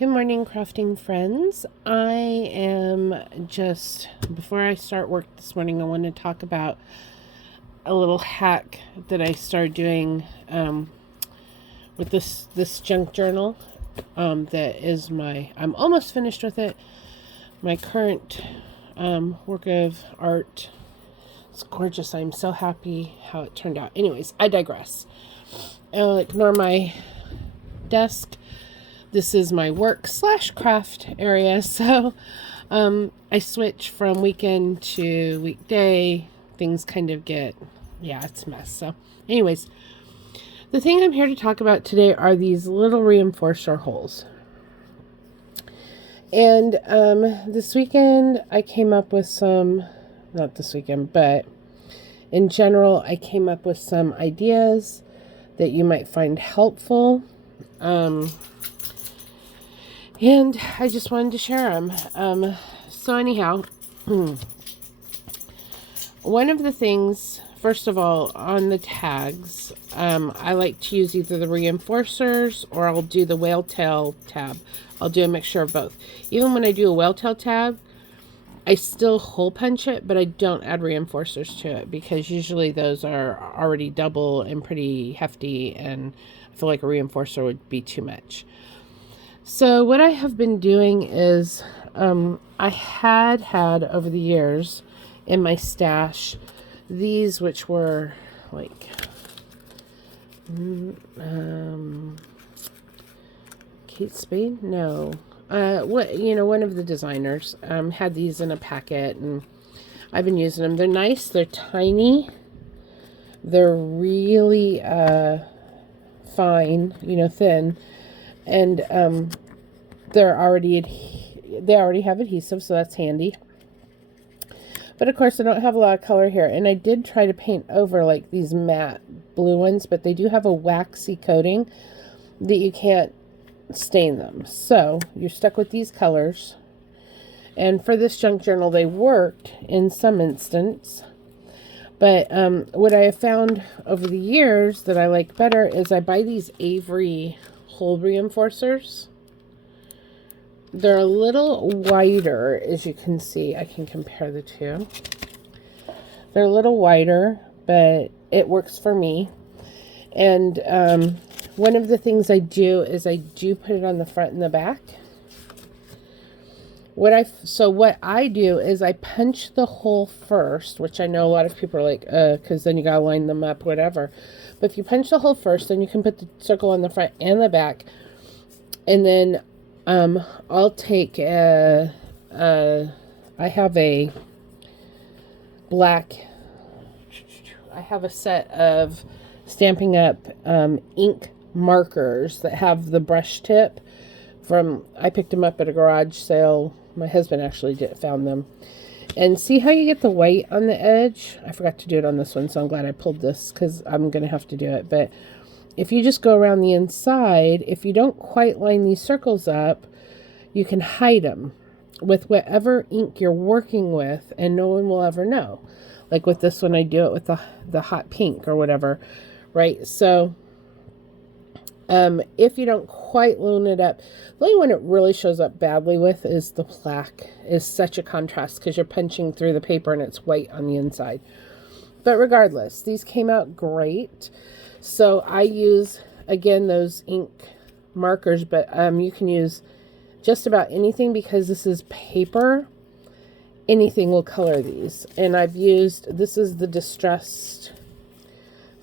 Good morning, crafting friends. I am just, before I start work this morning, I want to talk about a little hack that I started doing with this junk journal. That is I'm almost finished with it. My current work of art. It's gorgeous. I'm so happy how it turned out. Anyways, I digress. I'll ignore my desk. This is my work / craft area. So I switch from weekend to weekday. Things kind of get, it's a mess. So anyways, the thing I'm here to talk about today are these little reinforcer holes. And this weekend I came up with some, not this weekend, but in general, I came up with some ideas that you might find helpful. And I just wanted to share them. So anyhow, one of the things, first of all, on the tags, I like to use either the reinforcers or I'll do the whale tail tab. I'll do a mixture of both. Even when I do a whale tail tab, I still hole punch it, but I don't add reinforcers to it because usually those are already double and pretty hefty, and I feel like a reinforcer would be too much. So what I have been doing is I had over the years in my stash these, which were like Kate Spade? No. One of the designers had these in a packet, and I've been using them. They're nice. They're tiny. They're really fine, thin. And they already have adhesive, so that's handy. But of course, I don't have a lot of color here, and I did try to paint over like these matte blue ones, but they do have a waxy coating that you can't stain them. So you're stuck with these colors. And for this junk journal, they worked in some instance. But what I have found over the years that I like better is I buy these Avery hole reinforcers. They're a little wider, as you can see. I can compare the two. They're a little wider, but it works for me. And one of the things I do is I do put it on the front and the back. What I do is I punch the hole first, which I know a lot of people are like, because then you gotta line them up, whatever. But if you punch the hole first, then you can put the circle on the front and the back. And then I'll take I have a set of Stampin' Up! Ink markers that have the brush tip. I picked them up at a garage sale. My husband actually found them. And see how you get the white on the edge? I forgot to do it on this one, so I'm glad I pulled this because I'm going to have to do it. But if you just go around the inside, if you don't quite line these circles up, you can hide them with whatever ink you're working with, and no one will ever know. Like with this one, I do it with the hot pink or whatever, right? So if you don't quite line it up, the only one it really shows up badly with is the black. Is such a contrast because you're punching through the paper and it's white on the inside. But regardless, these came out great. So I use, again, those ink markers, but you can use just about anything because this is paper. Anything will color these. And this is the distressed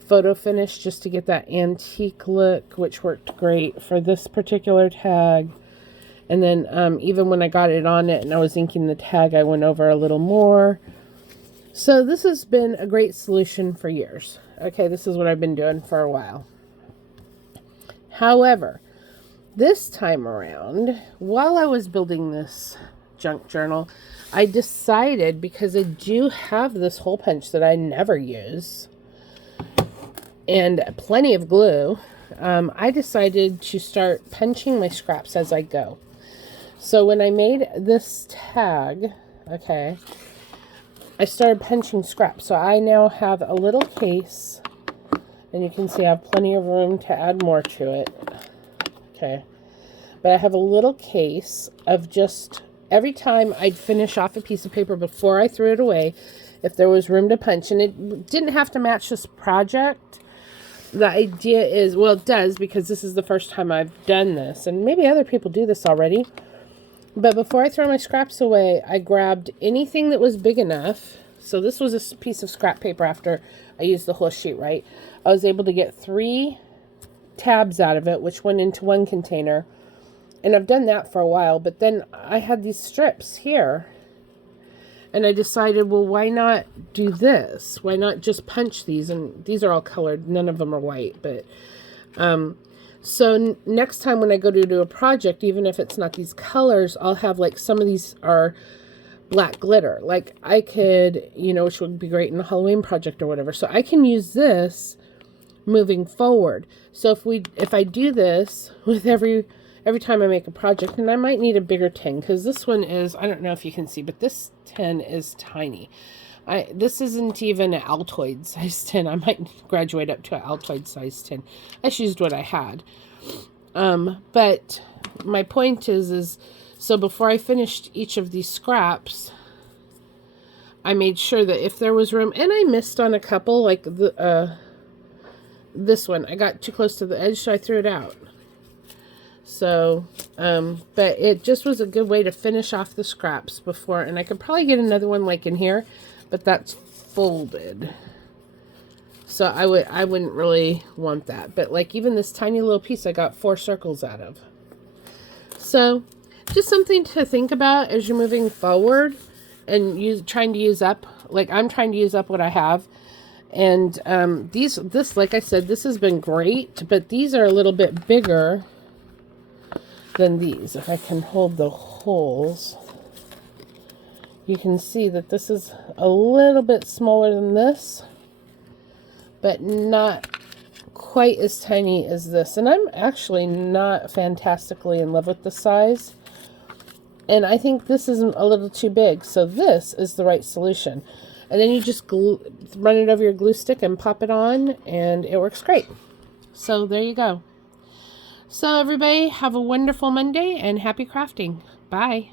photo finish just to get that antique look, which worked great for this particular tag. And then even when I got it on it and I was inking the tag, I went over a little more. So this has been a great solution for years. Okay, this is what I've been doing for a while. However, this time around, while I was building this junk journal, I decided, because I do have this hole punch that I never use and plenty of glue, I decided to start punching my scraps as I go. So when I made this tag, okay, I started punching scraps. So I now have a little case, and you can see I have plenty of room to add more to it. Okay. but I have a little case of just every time I'd finish off a piece of paper before I threw it away, if there was room to punch, and it didn't have to match this project. The idea is, well, it does, because this is the first time I've done this, and maybe other people do this already. But before I throw my scraps away, I grabbed anything that was big enough. So this was a piece of scrap paper after I used the whole sheet, right? I was able to get 3 tabs out of it, which went into one container. And I've done that for a while, but then I had these strips here. And I decided, well, why not do this? Why not just punch these? And these are all colored. None of them are white. But so next time when I go to do a project, even if it's not these colors, I'll have like some of these are black glitter. Like I could, which would be great in a Halloween project or whatever. So I can use this moving forward. So if I do this with every time I make a project, and I might need a bigger tin, because this one is, I don't know if you can see, but this tin is tiny. This isn't even an Altoid size tin. I might graduate up to an Altoid size tin. I just used what I had. But my point is so before I finished each of these scraps, I made sure that if there was room, and I missed on a couple, like this one, I got too close to the edge, so I threw it out. So, but it just was a good way to finish off the scraps before, and I could probably get another one like in here, but that's folded. So I wouldn't really want that. But like even this tiny little piece, I got 4 circles out of. So just something to think about as you're moving forward and trying to use up, like I'm trying to use up what I have. And this, like I said, this has been great, but these are a little bit bigger than these. If I can hold the holes, you can see that this is a little bit smaller than this, but not quite as tiny as this. And I'm actually not fantastically in love with the size, and I think this is a little too big, so this is the right solution. And then you just run it over your glue stick and pop it on, and it works great. So there you go. So everybody, have a wonderful Monday and happy crafting. Bye.